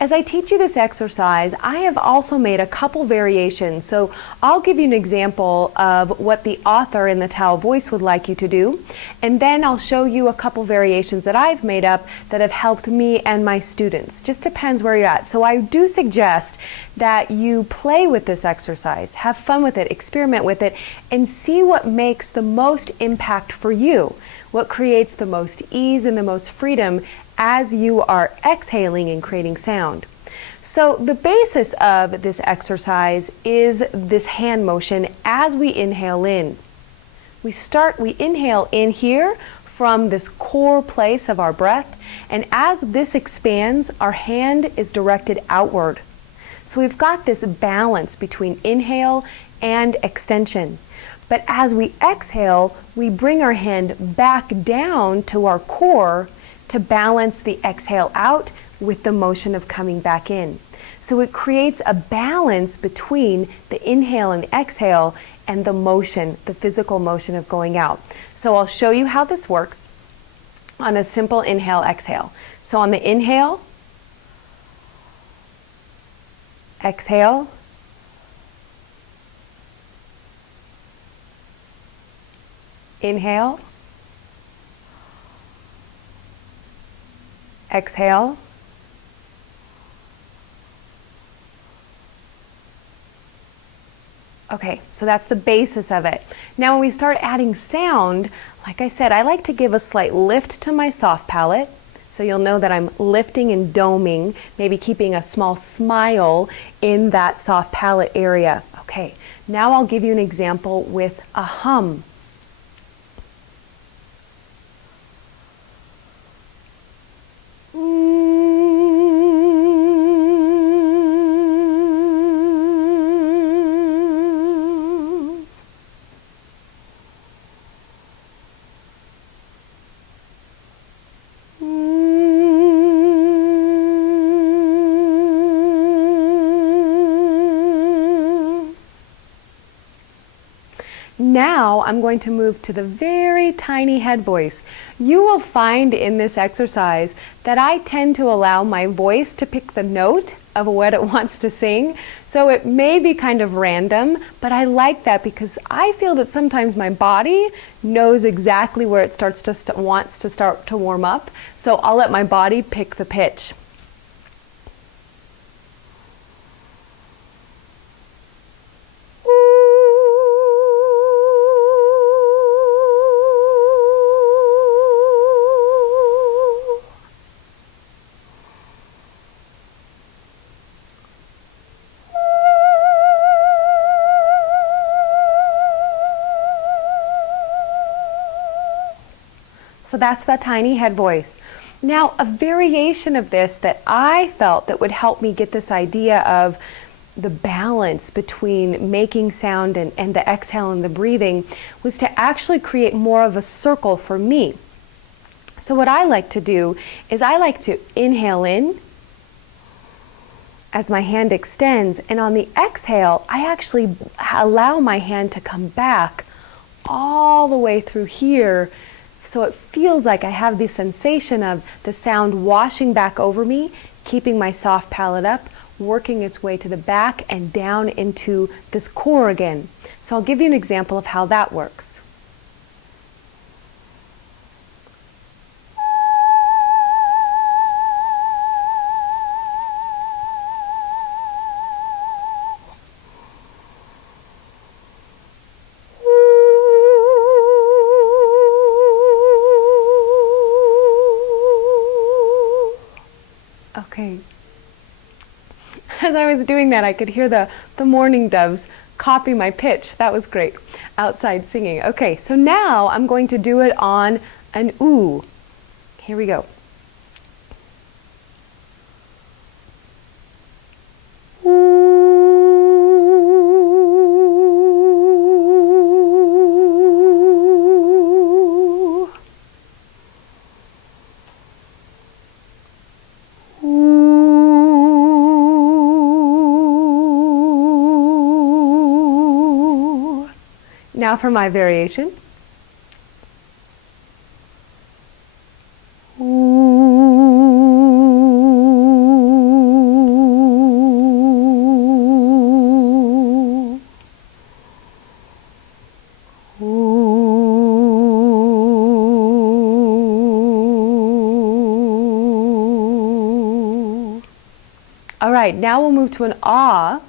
As I teach you this exercise, I have also made a couple variations. So I'll give you an example of what the author in the Tao of Voice would like you to do, and then I'll show you a couple variations that I've made up that have helped me and my students. Just depends where you're at. So I do suggest that you play with this exercise, have fun with it, experiment with it, and see what makes the most impact for you, what creates the most ease and the most freedom as you are exhaling and creating sound. So the basis of this exercise is this hand motion as we inhale in. We inhale in here from this core place of our breath, and as this expands, our hand is directed outward. So we've got this balance between inhale and extension. But as we exhale, we bring our hand back down to our core to balance the exhale out with the motion of coming back in. So it creates a balance between the inhale and exhale and the motion, the physical motion of going out. So I'll show you how this works on a simple inhale, exhale. So on the inhale, exhale, inhale, exhale, okay, so that's the basis of it. Now when we start adding sound, like I said, I like to give a slight lift to my soft palate. So you'll know that I'm lifting and doming, maybe keeping a small smile in that soft palate area. Okay, now I'll give you an example with a hum. Now I'm going to move to the very tiny head voice. You will find in this exercise that I tend to allow my voice to pick the note of what it wants to sing. So it may be kind of random, but I like that because I feel that sometimes my body knows exactly where it wants to start to warm up. So I'll let my body pick the pitch. So that's the tiny head voice. Now, a variation of this that I felt that would help me get this idea of the balance between making sound and the exhale and the breathing was to actually create more of a circle for me. So what I like to do is I like to inhale in as my hand extends, and on the exhale, I actually allow my hand to come back all the way through here. So it feels like I have the sensation of the sound washing back over me, keeping my soft palate up, working its way to the back and down into this core again. So I'll give you an example of how that works. Okay. As I was doing that, I could hear the mourning doves copy my pitch. That was great. Outside singing. Okay, so now I'm going to do it on an ooh. Here we go. Now for my variation. Ooh. All right, now we'll move to an ah.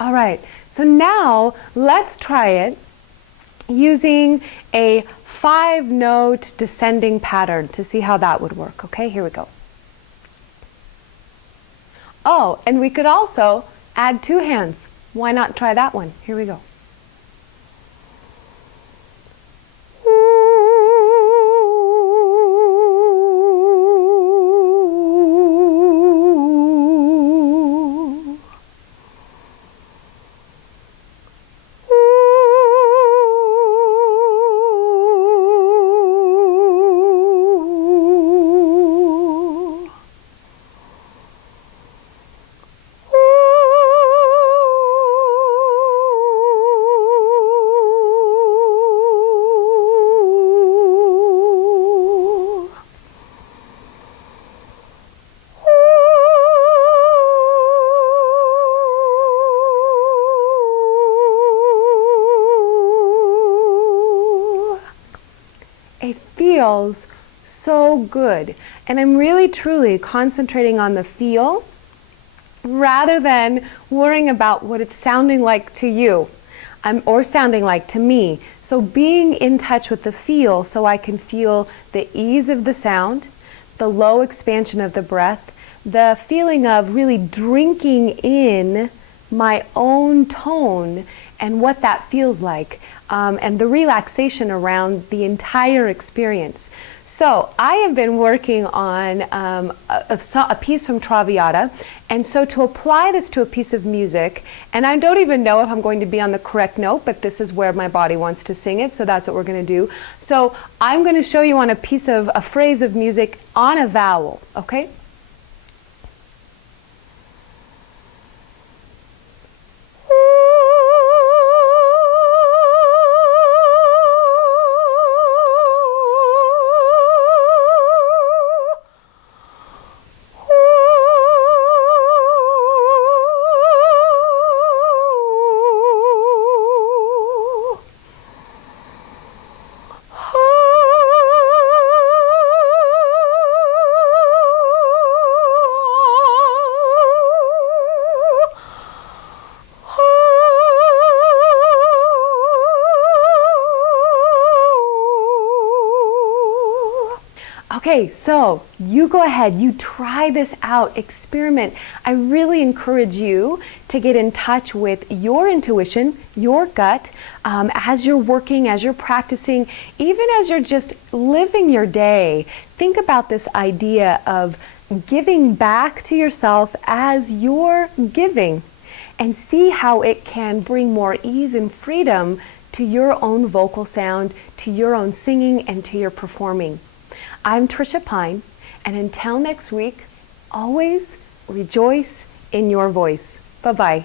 All right, so now let's try it using a 5-note descending pattern to see how that would work. Okay, here we go. Oh, and we could also add 2 hands. Why not try that one? Here we go. It feels so good. And I'm really truly concentrating on the feel rather than worrying about what it's sounding like to you or sounding like to me. So being in touch with the feel so I can feel the ease of the sound, the low expansion of the breath, the feeling of really drinking in my own tone and what that feels like, and the relaxation around the entire experience. So I have been working on a piece from Traviata, and so to apply this to a piece of music, and I don't even know if I'm going to be on the correct note, but this is where my body wants to sing it, so that's what we're going to do. So I'm going to show you on a phrase of music on a vowel, okay? Okay, so you go ahead, you try this out, experiment. I really encourage you to get in touch with your intuition, your gut, as you're working, as you're practicing, even as you're just living your day. Think about this idea of giving back to yourself as you're giving, and see how it can bring more ease and freedom to your own vocal sound, to your own singing, and to your performing. I'm Tricia Pine, and until next week, always rejoice in your voice. Bye-bye.